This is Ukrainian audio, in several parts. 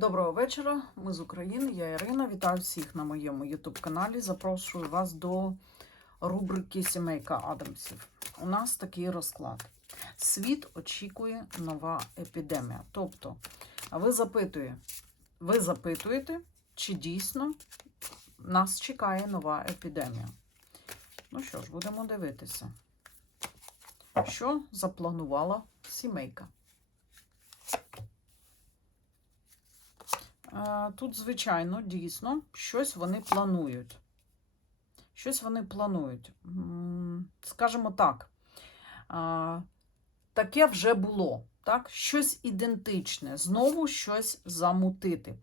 Доброго вечора, ми з України, я Ірина. Вітаю всіх на моєму YouTube каналі. Запрошую вас до рубрики Сімейка Адамсів. У нас такий розклад. Світ очікує нова епідемія. Тобто, ви запитує, ви запитуєте, чи дійсно нас чекає нова епідемія. Ну що ж, будемо дивитися, що запланувала сімейка. Тут, звичайно, дійсно, щось вони планують. Щось вони планують. Скажімо так, таке вже було. Так? Щось ідентичне, знову щось замутити.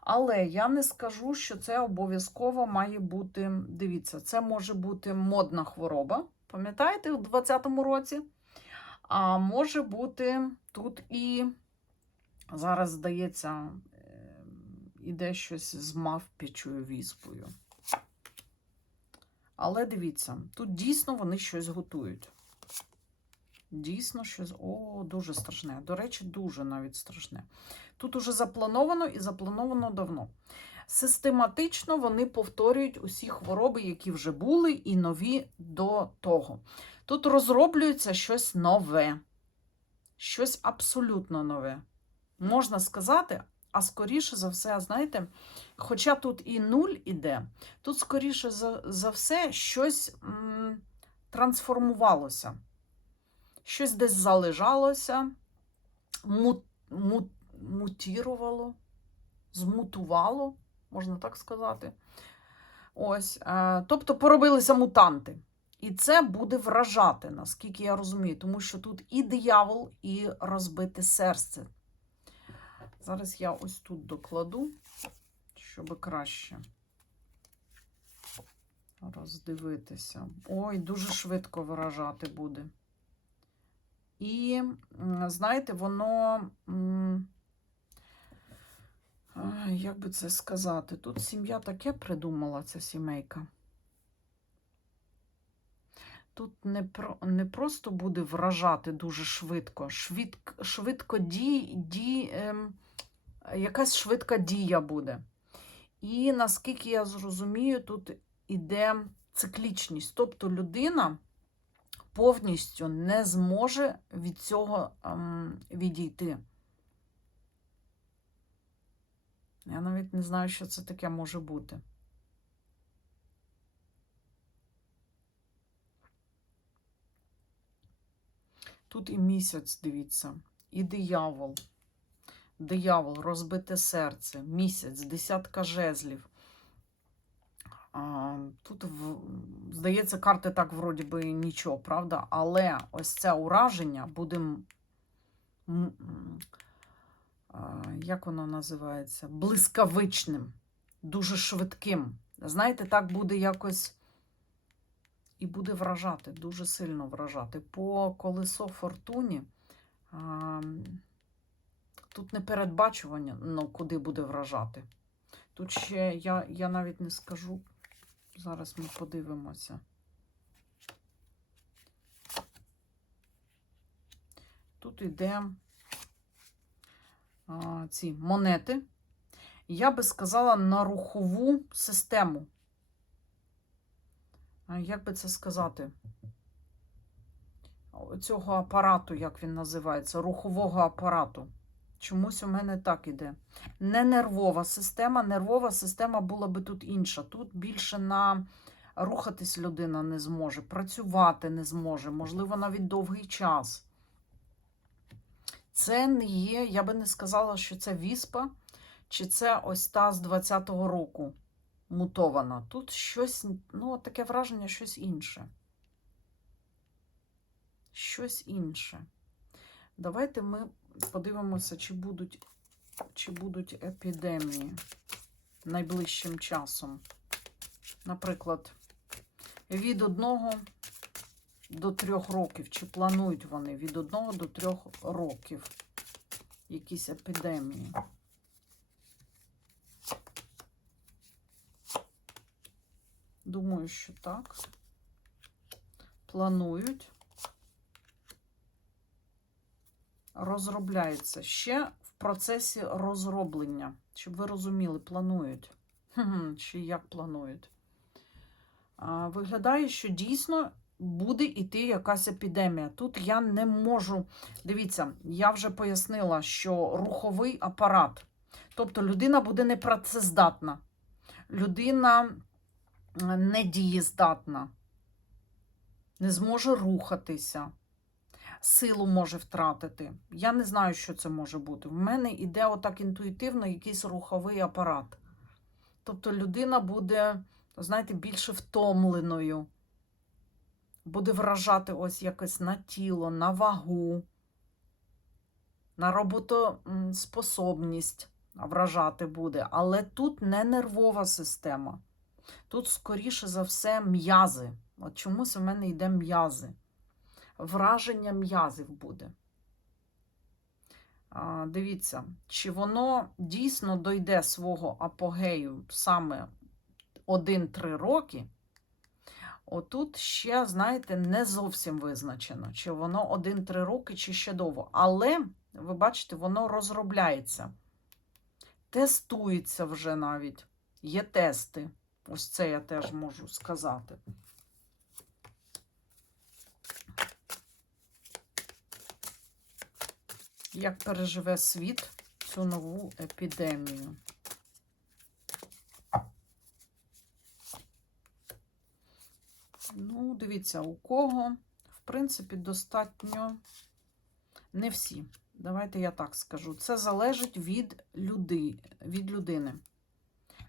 Але я не скажу, що це обов'язково має бути. Дивіться, це може бути модна хвороба. Пам'ятаєте, у 2020 році? А може бути тут і зараз, здається, іде щось з мавпічою віспою. Але дивіться, тут дійсно вони щось готують. Дійсно, щось. О, дуже страшне. До речі, дуже навіть страшне. Тут уже заплановано і заплановано давно. Систематично вони повторюють усі хвороби, які вже були, і нові до того. Тут розроблюється щось нове, щось абсолютно нове. Можна сказати, а скоріше за все, знаєте, хоча тут і нуль іде, тут скоріше за, за все щось м, трансформувалося. Щось десь залежалося, му, му, мутірувало, змутувало, можна так сказати. Ось, е, тобто поробилися мутанти. І це буде вражати, наскільки я розумію, тому що тут і диявол, і розбите серце. Зараз я ось тут докладу, щоб краще роздивитися. Ой, дуже швидко виражати буде. І, знаєте, воно, як би це сказати, тут сім'я таке придумала, ця сімейка. Тут не, про, не просто буде вражати дуже швидко, швидк, швидко ді, ді, ем, якась швидка дія буде. І наскільки я зрозумію, тут іде циклічність. Тобто людина повністю не зможе від цього ем, відійти. Я навіть не знаю, що це таке може бути. Тут і місяць, дивіться, і диявол. Диявол, розбите серце, місяць, десятка жезлів. Тут, здається, карти так вроді би нічого, правда? Але ось це ураження буде. Як воно називається? Блискавичним, дуже швидким. Знаєте, так буде якось і буде вражати, дуже сильно вражати. По колесо фортуні тут не передбачування, ну, куди буде вражати. Тут ще я, я навіть не скажу. Зараз ми подивимося. Тут йде а, ці монети. Я би сказала на рухову систему. А Як би це сказати? Цього апарату, як він називається, рухового апарату. Чомусь у мене так іде. Не нервова система. Нервова система була би тут інша. Тут більше на рухатись людина не зможе, працювати не зможе, можливо, навіть довгий час. Це не є, я би не сказала, що це віспа, чи це ось та з 20-го року мутована. Тут щось, ну, таке враження, щось інше. Щось інше. Давайте ми подивимося, чи будуть, чи будуть епідемії найближчим часом. Наприклад, від одного до трьох років. Чи планують вони від одного до трьох років якісь епідемії? Думаю, що так. Планують. Розробляється ще в процесі розроблення, щоб ви розуміли, планують. Чи як планують. Виглядає, що дійсно буде йти якась епідемія. Тут я не можу. Дивіться, я вже пояснила, що руховий апарат. Тобто людина буде непрацездатна, людина е, недієздатна, не зможе рухатися, силу може втратити. Я не знаю, що це може бути. В мене йде отак інтуїтивно якийсь руховий апарат. Тобто людина буде, знаєте, більше втомленою, буде вражати ось якось на тіло, на вагу, на роботоспособність вражати буде. Але тут не нервова система. Тут, скоріше за все, м'язи. От чомусь у мене йде м'язи. Враження м'язів буде. Дивіться, чи воно дійсно дойде свого апогею саме 1-3 роки. Отут ще, знаєте, не зовсім визначено, чи воно 1-3 роки, чи ще довго. Але, ви бачите, воно розробляється. Тестується вже навіть. Є тести. Ось це я теж можу сказати. Як переживе світ цю нову епідемію? Ну, дивіться, у кого, в принципі, достатньо не всі. Давайте я так скажу. Це залежить від люди, від людини.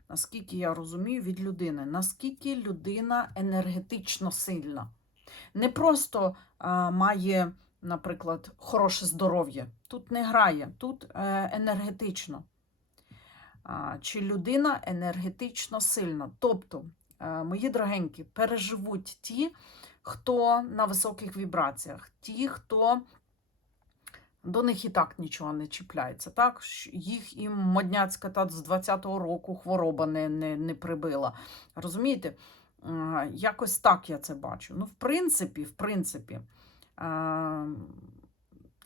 Наскільки я розумію, від людини. Наскільки людина енергетично сильна. Не просто а, має, наприклад, хороше здоров'я. Тут не грає, тут е, енергетично. Чи людина енергетично сильна. Тобто, е, мої дорогенькі, переживуть ті, хто на високих вібраціях, ті, хто до них і так нічого не чіпляється. Так? Їх і модняцька та з 20-го року хвороба не, не, не прибила. Розумієте? Якось так я це бачу. Ну, в принципі, в принципі,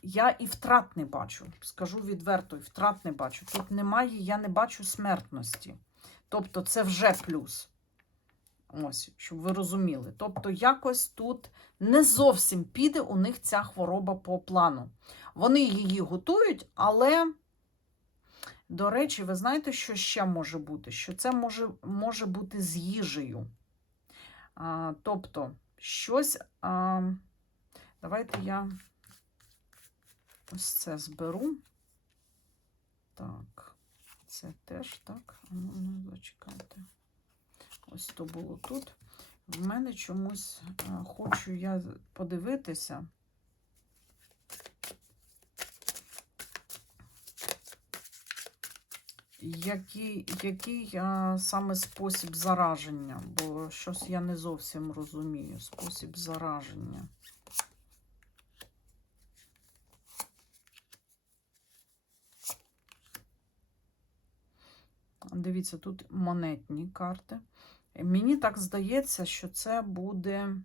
я і втрат не бачу. Скажу відверто, і втрат не бачу. Тут немає, я не бачу смертності. Тобто, це вже плюс. Ось, щоб ви розуміли. Тобто, якось тут не зовсім піде у них ця хвороба по плану. Вони її готують, але, до речі, ви знаєте, що ще може бути? Що це може, може бути з їжею. А, тобто, щось. А, давайте я ось це зберу. Так, це теж так. Ну, ну, зачекайте. Ось то було тут. В мене чомусь а, хочу я подивитися. Який, який а, саме спосіб зараження? Бо щось я не зовсім розумію. Спосіб зараження. Дивіться, тут монетні карти. Мені так здається, що це буде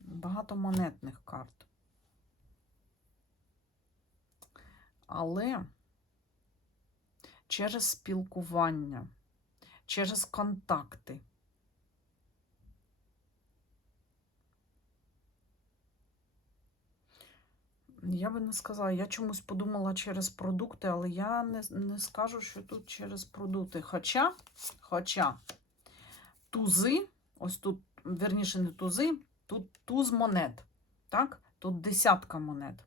багато монетних карт. Але через спілкування, через контакти. Я би не сказала, я чомусь подумала через продукти, але я не, не скажу, що тут через продукти. Хоча, хоча тузи, ось тут, верніше, не тузи, тут туз монет. Так? Тут десятка монет.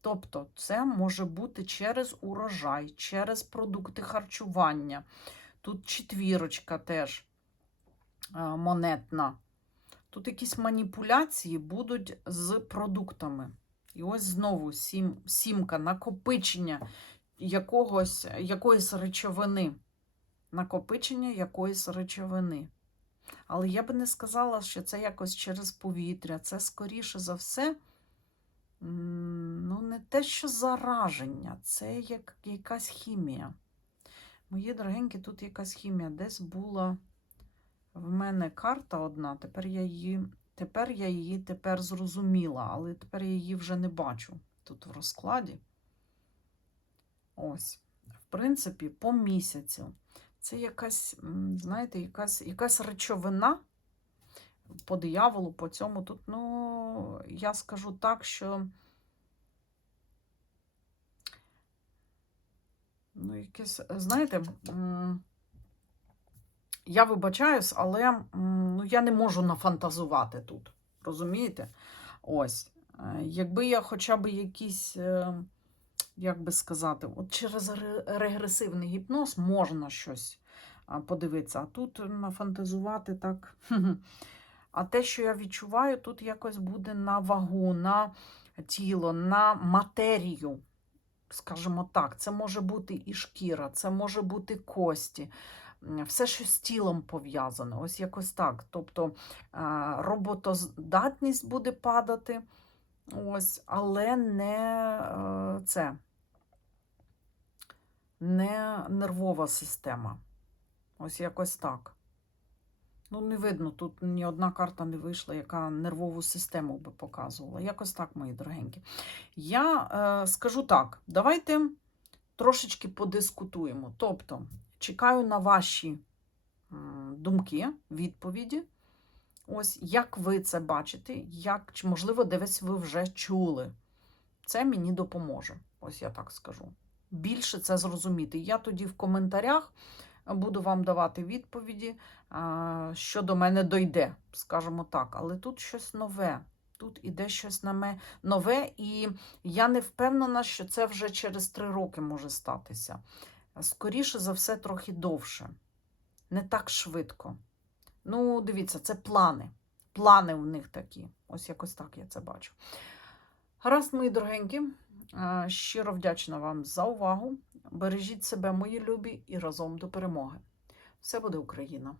Тобто, це може бути через урожай, через продукти харчування. Тут четвірочка теж е, монетна. Тут якісь маніпуляції будуть з продуктами. І ось знову сім, сімка, накопичення якогось, якоїсь речовини. Накопичення якоїсь речовини. Але я би не сказала, що це якось через повітря. Це, скоріше за все, ну, не те, що зараження, це як якась хімія. Мої дорогенькі, тут якась хімія. Десь була в мене карта одна, тепер я її, тепер я її тепер зрозуміла, але тепер я її вже не бачу тут в розкладі. Ось. в принципі, по місяцю. Це якась, знаєте, якась, якась речовина по дияволу, по цьому. Тут, ну, я скажу так, що. Ну, якесь, знаєте, я вибачаюсь, але ну, я не можу нафантазувати тут. Розумієте? Ось. Е, Якби я хоча б якісь, е, як би сказати, от через регресивний гіпноз можна щось подивитися, а тут нафантазувати так. А те, що я відчуваю, тут якось буде на вагу, на тіло, на матерію. Скажімо так, це може бути і шкіра, це може бути кості, все, що з тілом пов'язане. Ось якось так. Тобто роботоздатність буде падати, ось, але не е, це, не нервова система. Ось якось так. Ну, не видно, тут ні одна карта не вийшла, яка нервову систему би показувала. Якось так, мої дорогенькі. Я е, скажу так: давайте трошечки подискутуємо. Тобто, чекаю на ваші думки, відповіді. Ось як ви це бачите, як, чи, можливо, десь ви вже чули. Це мені допоможе. Ось я так скажу. Більше це зрозуміти. Я тоді в коментарях буду вам давати відповіді, що до мене дойде, скажімо так. Але тут щось нове. Тут іде щось на нове, і я не впевнена, що це вже через три роки може статися. Скоріше за все, трохи довше. Не так швидко. Ну, дивіться, це плани. Плани у них такі. Ось якось так я це бачу. Гаразд, мої дорогенькі, е, щиро вдячна вам за увагу. Бережіть себе, мої любі, і разом до перемоги. Все буде Україна!